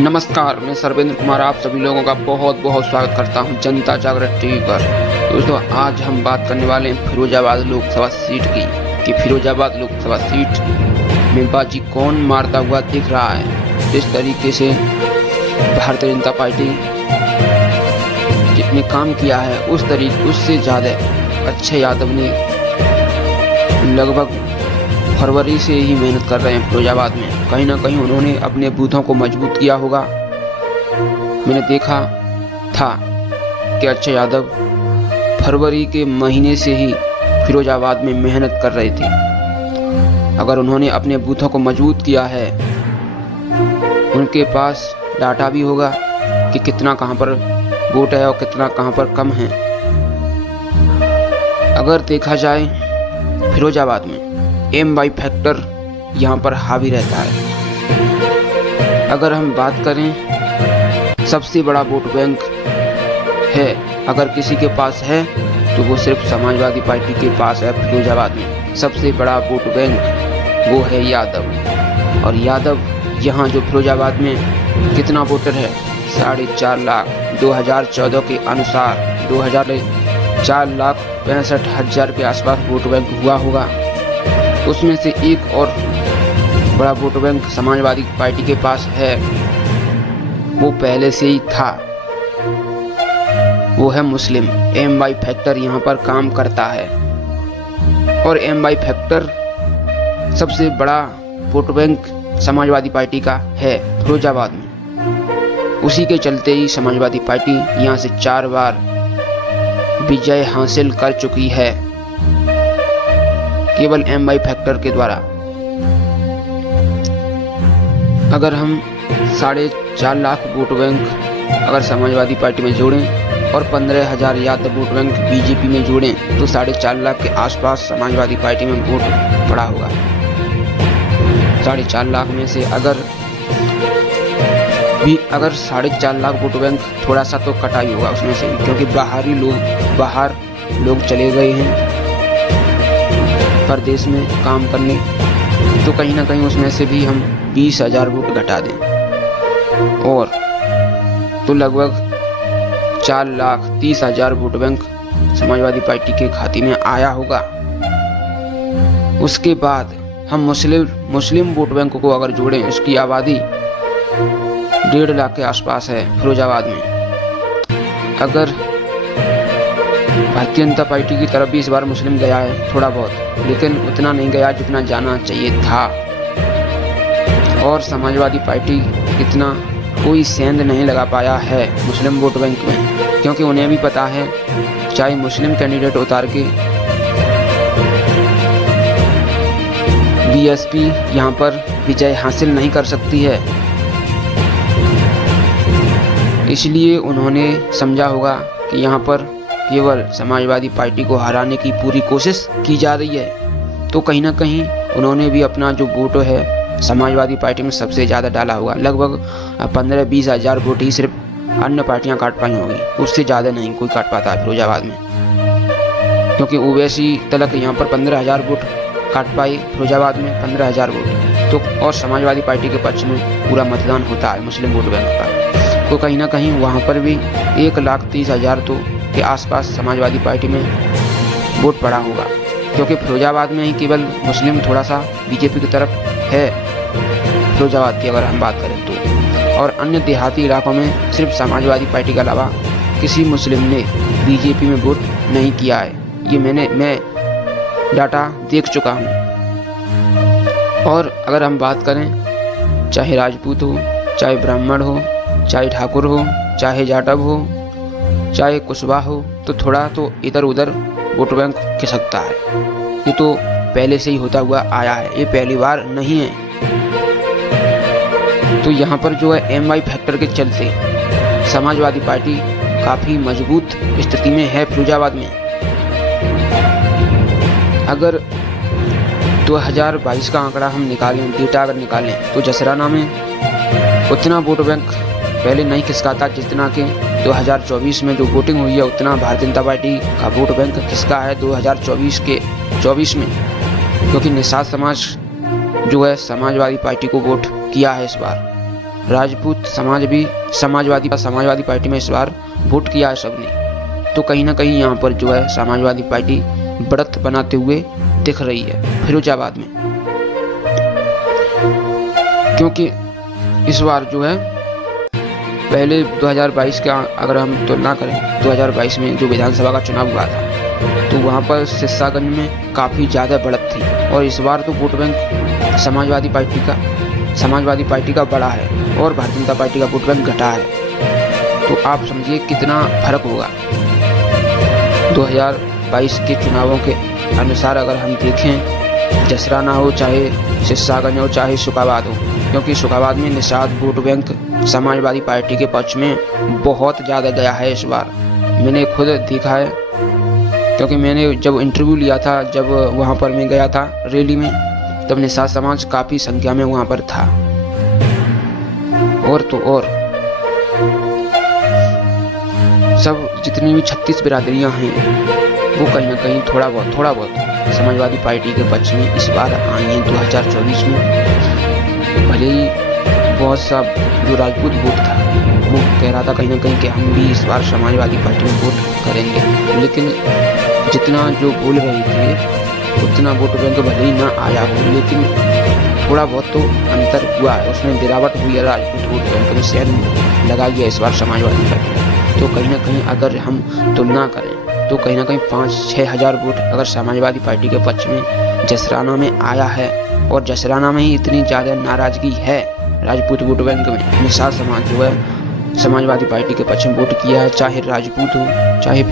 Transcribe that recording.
नमस्कार, मैं सर्वेंद्र कुमार आप सभी लोगों का बहुत बहुत स्वागत करता हूं जनता जागरण टीवी पर। दोस्तों, आज हम बात करने वाले हैं फिरोजाबाद लोकसभा सीट की कि फिरोजाबाद लोकसभा सीट में बाजी कौन मारता हुआ दिख रहा है। जिस तरीके से भारतीय जनता पार्टी जितने काम किया है उससे ज़्यादा अक्षय यादव ने लगभग फरवरी से ही मेहनत कर रहे हैं फिरोजाबाद में। कहीं ना कहीं उन्होंने अपने बूथों को मजबूत किया होगा। मैंने देखा था कि अक्षय यादव फरवरी के महीने से ही फिरोजाबाद में मेहनत कर रहे थे। अगर उन्होंने अपने बूथों को मजबूत किया है, उनके पास डाटा भी होगा कि कितना कहां पर वोट है और कितना कहां पर कम है। अगर देखा जाए फिरोजाबाद में MY फैक्टर यहाँ पर हावी रहता है। अगर हम बात करें सबसे बड़ा वोट बैंक है, अगर किसी के पास है तो वो सिर्फ समाजवादी पार्टी के पास है। फिरोजाबाद में सबसे बड़ा वोट बैंक वो है यादव। और यादव यहाँ जो फिरोजाबाद में कितना वोटर है, 4.5 लाख। 2014 के अनुसार 4,65,000 के आसपास वोट बैंक हुआ होगा। उसमें से एक और बड़ा वोट बैंक समाजवादी पार्टी के पास है, वो पहले से ही था, वो है मुस्लिम। MY फैक्टर यहाँ पर काम करता है और MY फैक्टर सबसे बड़ा वोट बैंक समाजवादी पार्टी का है फिरोजाबाद में। उसी के चलते ही समाजवादी पार्टी यहाँ से 4 बार विजय हासिल कर चुकी है केवल MY फैक्टर के द्वारा। अगर हम 4.5 लाख वोट बैंक अगर समाजवादी पार्टी में जोड़ें और 15,000 यादव वोट बैंक बीजेपी में जोड़ें तो 4.5 लाख के आसपास समाजवादी पार्टी में वोट पड़ा होगा। 4.5 लाख में से अगर 4.5 लाख वोट बैंक थोड़ा सा तो कटा ही होगा उसमें से, क्योंकि बाहर लोग चले गए हैं प्रदेश में काम करने, तो कहीं ना कहीं उसमें से भी हम 20,000 वोट घटा दें और तो लगभग 4,30,000 वोट बैंक समाजवादी पार्टी के खाते में आया होगा। उसके बाद हम मुस्लिम वोट बैंक को अगर जोड़ें, उसकी आबादी 1.5 लाख के आसपास है फिरोजाबाद में। अगर भारतीय जनता पार्टी की तरफ भी इस बार मुस्लिम गया है थोड़ा बहुत, लेकिन उतना नहीं गया जितना जाना चाहिए था। और समाजवादी पार्टी इतना कोई सेंध नहीं लगा पाया है मुस्लिम वोट बैंक में, क्योंकि उन्हें भी पता है चाहे मुस्लिम कैंडिडेट उतार के BSP यहाँ पर विजय हासिल नहीं कर सकती है। इसलिए उन्होंने समझा होगा कि यहाँ पर केवल समाजवादी पार्टी को हराने की पूरी कोशिश की जा रही है। तो कहीं ना कहीं उन्होंने भी अपना जो वोट है समाजवादी पार्टी में सबसे ज़्यादा डाला होगा। लगभग 15-20 हज़ार वोट ही सिर्फ अन्य पार्टियां काट पाई होंगी, उससे ज़्यादा नहीं कोई काट पाता है फिरोजाबाद में, क्योंकि ओवैसी तलक यहाँ पर 15,000 वोट काट पाई फिरोजाबाद में, 15,000 वोट। तो और समाजवादी पार्टी के पक्ष में पूरा मतदान होता है मुस्लिम वोट बैंक का, तो कहीं ना कहीं वहाँ पर भी 1,30,000 तो के आसपास समाजवादी पार्टी में वोट पड़ा होगा, क्योंकि फिरोजाबाद में ही केवल मुस्लिम थोड़ा सा बीजेपी की तरफ है फिरोजाबाद की अगर हम बात करें तो। और अन्य देहाती इलाकों में सिर्फ समाजवादी पार्टी के अलावा किसी मुस्लिम ने बीजेपी में वोट नहीं किया है। ये मैं डाटा देख चुका हूँ। और अगर हम बात करें चाहे राजपूत हो, चाहे ब्राह्मण हो, चाहे ठाकुर हो, चाहे जाटव हो, चाहे कुशवाहा हो, तो थोड़ा तो इधर उधर वोट बैंक खिसकता है। ये तो पहले से ही होता हुआ आया है, ये पहली बार नहीं है। तो यहाँ पर जो है MY फैक्टर के चलते समाजवादी पार्टी काफ़ी मजबूत स्थिति में है फिरोजाबाद में। अगर 2022 का आंकड़ा हम निकालें, डेटा अगर निकालें, तो जसराना में उतना वोट बैंक पहले नहीं खिसका था जितना कि 2024 में जो वोटिंग हुई है उतना भारतीय जनता पार्टी का वोट बैंक खिसका है 2024 में, क्योंकि निषाद समाज जो है समाजवादी पार्टी को वोट किया है इस बार। राजपूत समाजवादी पार्टी में इस बार वोट किया है सबने। तो कहीं ना कहीं यहाँ पर जो है समाजवादी पार्टी बढ़त बनाते हुए दिख रही है फिरोजाबाद में, क्योंकि इस बार जो है पहले 2022 का अगर हम तुलना करें, 2022 में जो विधानसभा का चुनाव हुआ था तो वहाँ पर सिरसागंज में काफ़ी ज़्यादा बढ़त थी, और इस बार तो वोट बैंक समाजवादी पार्टी का बढ़ा है और भारतीय जनता पार्टी का वोट बैंक घटा है। तो आप समझिए कितना फर्क होगा। 2022 के चुनावों के अनुसार अगर हम देखें, जसराना हो चाहे सिरसागंज हो चाहे शुकाबाद हो, क्योंकि शुकाबाद में Nishad vote bank Samajwadi party के पक्ष में बहुत ज़्यादा गया है इस बार। मैंने खुद देखा है, क्योंकि मैंने जब इंटरव्यू लिया था, जब वहाँ पर मैं गया था रैली में, तब निषाद समाज काफ़ी संख्या में वहाँ पर था। और तो और सब जितनी भी 36 बिरादरियाँ हैं वो कहीं ना कहीं थोड़ा बहुत समाजवादी पार्टी के पक्ष में इस बार आई हैं 2024 में। भले ही बहुत सा जो राजपूत वोट था वो कह रहा था कहीं ना कहीं कि हम भी इस बार समाजवादी पार्टी में वोट करेंगे, लेकिन जितना जो बोल रहे थे उतना वोट बैंक भले ही ना आया हो, लेकिन थोड़ा बहुत तो अंतर हुआ है, उसमें गिरावट हुई है। राजपूत वोट बैंक में शेयर लगा गया इस बार समाजवादी पार्टी। तो कहीं ना कहीं अगर हम तुलना करें तो कहीं ना कहीं 5-6 हज़ार वोट अगर समाजवादी पार्टी के पक्ष में जसराना में आया है, और जसराना में ही इतनी ज़्यादा नाराज़गी है राजपूत वोट बैंक में, निषाद समाज जो है समाजवादी पार्टी के पक्ष में वोट किया है, चाहे राजपूत हो चाहे फिर